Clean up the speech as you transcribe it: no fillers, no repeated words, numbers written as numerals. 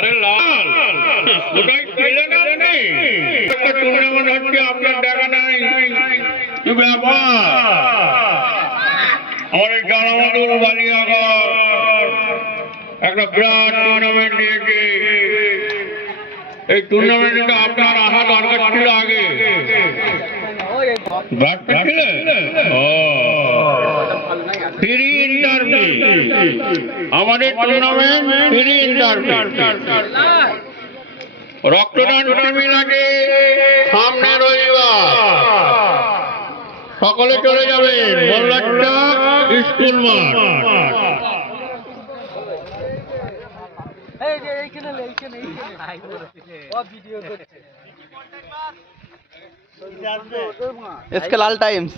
আরে লাল ওটাই খেলে না রে একটা টুর্নামেন্ট হচ্ছে আপনার দেখা নাই কি ব্যাপার আমাদের জালামাদুর বালিয়াগড় একটা বিরাট টুর্নামেন্ট দিয়েছে এই টুর্নামেন্টে আপনার আসা দরকার ছিল আগে ফ্রি ইন্টারভিউ আমাদের টুর্নামেন্ট ফ্রি ইন্টারভিউ রক্তদান শিবির আছে সামনে রবিবার সকলে চলে যাবে মোল্লারচক স্কুল মাঠ इसके लाल टाइम्स